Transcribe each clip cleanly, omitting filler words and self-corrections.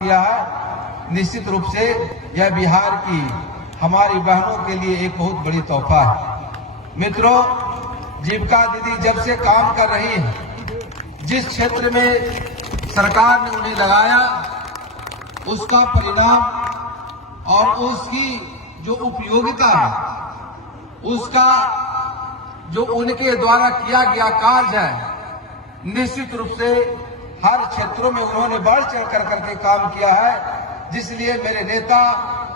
किया है। निश्चित रूप से यह बिहार की हमारी बहनों के लिए एक बहुत बड़ी तोहफा है। मित्रों, जीविका दीदी जब से काम कर रही है, जिस क्षेत्र में सरकार ने उन्हें लगाया, उसका परिणाम और उसकी जो उपयोगिता है, उसका जो उनके द्वारा किया गया कार्य है, निश्चित रूप से हर क्षेत्रों में उन्होंने बढ़ चढ़ कर करके काम किया है। जिसलिए मेरे नेता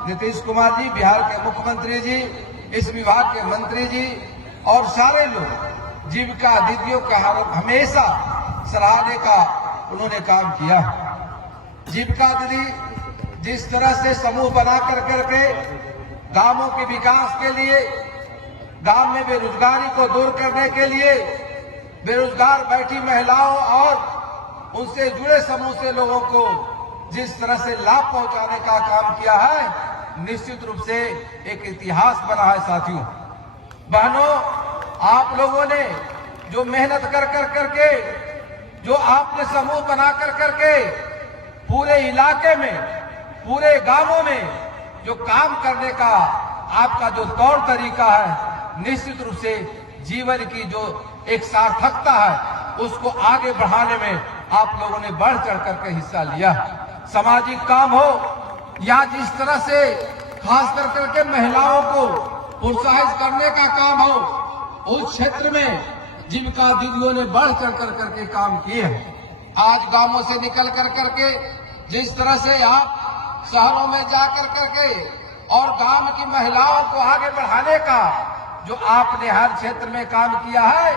नीतीश कुमार जी, बिहार के मुख्यमंत्री जी, इस विभाग के मंत्री जी और सारे लोग जीविका दीदियों का हमेशा सराहने का उन्होंने काम किया। जीविका दीदी जिस तरह से समूह बना कर करके गांवों के विकास के लिए, गांव में बेरोजगारी को दूर करने के लिए, बेरोजगार बैठी महिलाओं और उनसे जुड़े समूह से लोगों को जिस तरह से लाभ पहुंचाने का काम किया है, निश्चित रूप से एक इतिहास बना है। साथियों, बहनों, आप लोगों ने जो मेहनत कर करके, जो आपने समूह बना करके पूरे इलाके में, पूरे गांवों में जो काम करने का आपका जो तौर तरीका है, निश्चित रूप से जीवन की जो एक सार्थकता है, उसको आगे बढ़ाने में आप लोगों ने बढ़ चढ़ करके हिस्सा लिया। सामाजिक काम हो या जिस तरह से खास कर करके महिलाओं को प्रोत्साहित करने का काम हो, उस क्षेत्र में जीविका दीदियों ने बढ़ चढ़ कर करके काम किए हैं। आज गांवों से निकल कर करके जिस तरह से आप शहरों में जाकर करके और गांव की महिलाओं को आगे बढ़ाने का जो आपने हर क्षेत्र में काम किया है,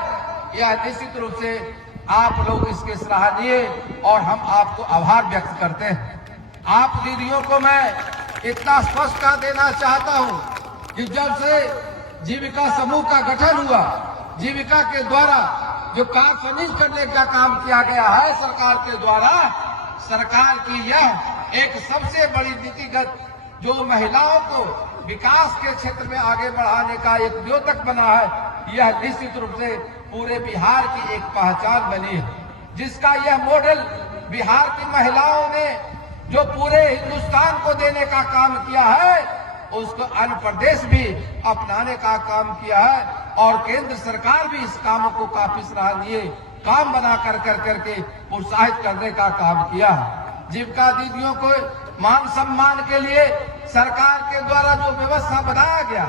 यह निश्चित रूप से आप लोग इसके सराहनीय और हम आपको आभार व्यक्त करते हैं। आप दीदियों को मैं इतना स्पष्ट कर देना चाहता हूं कि जब से जीविका समूह का गठन हुआ, जीविका के द्वारा जो कारफनिश करने का काम किया गया है सरकार के द्वारा, सरकार की यह एक सबसे बड़ी नीतिगत जो महिलाओं को विकास के क्षेत्र में आगे बढ़ाने का एक द्योतक बना है, यह निश्चित रूप से पूरे बिहार की एक पहचान बनी है, जिसका यह मॉडल बिहार की महिलाओं ने जो पूरे हिंदुस्तान को देने का काम किया है, उसको अन्य प्रदेश भी अपनाने का काम किया है और केंद्र सरकार भी इस काम को काफी सराहनीय काम बना कर करके प्रोत्साहित करने का काम किया है। जीविका दीदियों को मान सम्मान के लिए सरकार के द्वारा जो व्यवस्था बनाया गया,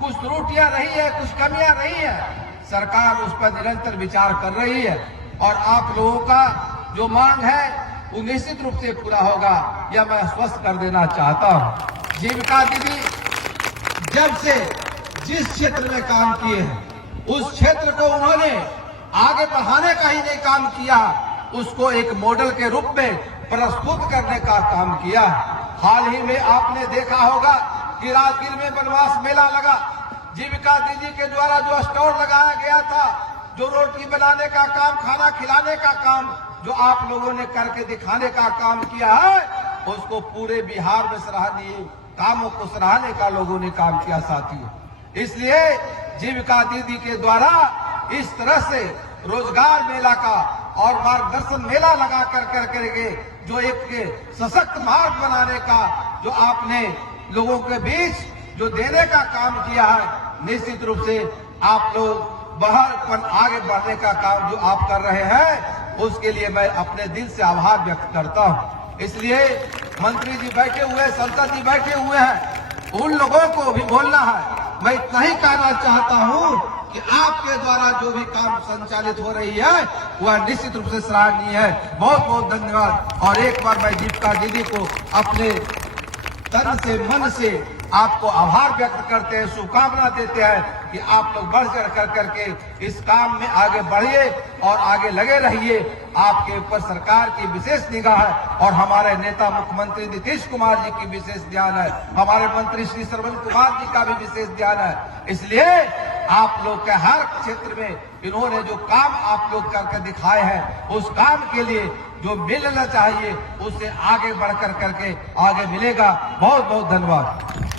कुछ त्रुटियां रही है, कुछ कमियां रही है, सरकार उस पर निरंतर विचार कर रही है और आप लोगों का जो मांग है वो निश्चित रूप से पूरा होगा, यह मैं स्पष्ट कर देना चाहता हूं। जीविका दीदी जब से जिस क्षेत्र में काम किए हैं, उस क्षेत्र को उन्होंने आगे बढ़ाने का ही नहीं काम किया, उसको एक मॉडल के रूप में प्रस्तुत करने का काम किया। हाल ही में आपने देखा होगा कि राजगीर में वनवास मेला लगा, जीविका दीदी के द्वारा जो स्टोर लगाया गया था, जो रोटी बनाने का काम, खाना खिलाने का काम जो आप लोगों ने करके दिखाने का काम किया है, उसको पूरे बिहार में सराहनीय कामों को सराहने का लोगों ने काम किया। साथियों, इसलिए जीविका दीदी के द्वारा इस तरह से रोजगार मेला का और मार्गदर्शन मेला लगा कर करके जो एक सशक्त मार्ग बनाने का जो आपने लोगों के बीच जो देने का काम किया है, निश्चित रूप से आप लोग बढ़कर आगे बढ़ने का काम जो आप कर रहे हैं, उसके लिए मैं अपने दिल से आभार व्यक्त करता हूं। इसलिए मंत्री जी बैठे हुए, संसद जी बैठे हुए हैं, उन लोगों को भी बोलना है। मैं इतना ही कहना चाहता हूं कि आपके द्वारा जो भी काम संचालित हो रही है, वह निश्चित रूप से सराहनीय है। बहुत बहुत धन्यवाद। और एक बार मैं जीविका दीदी को अपने तन से, मन से आपको आभार व्यक्त करते हैं, शुभकामना देते हैं कि आप लोग बढ़ चढ़ कर करके इस काम में आगे बढ़िए और आगे लगे रहिए। आपके ऊपर सरकार की विशेष निगाह है और हमारे नेता मुख्यमंत्री नीतीश कुमार जी की विशेष ध्यान है, हमारे मंत्री श्री श्रवण कुमार जी का भी विशेष ध्यान है। इसलिए आप लोग के हर क्षेत्र में इन्होंने जो काम आप लोग करके दिखाए हैं, उस काम के लिए जो मिलना चाहिए उससे आगे बढ़कर करके आगे मिलेगा। बहुत बहुत धन्यवाद।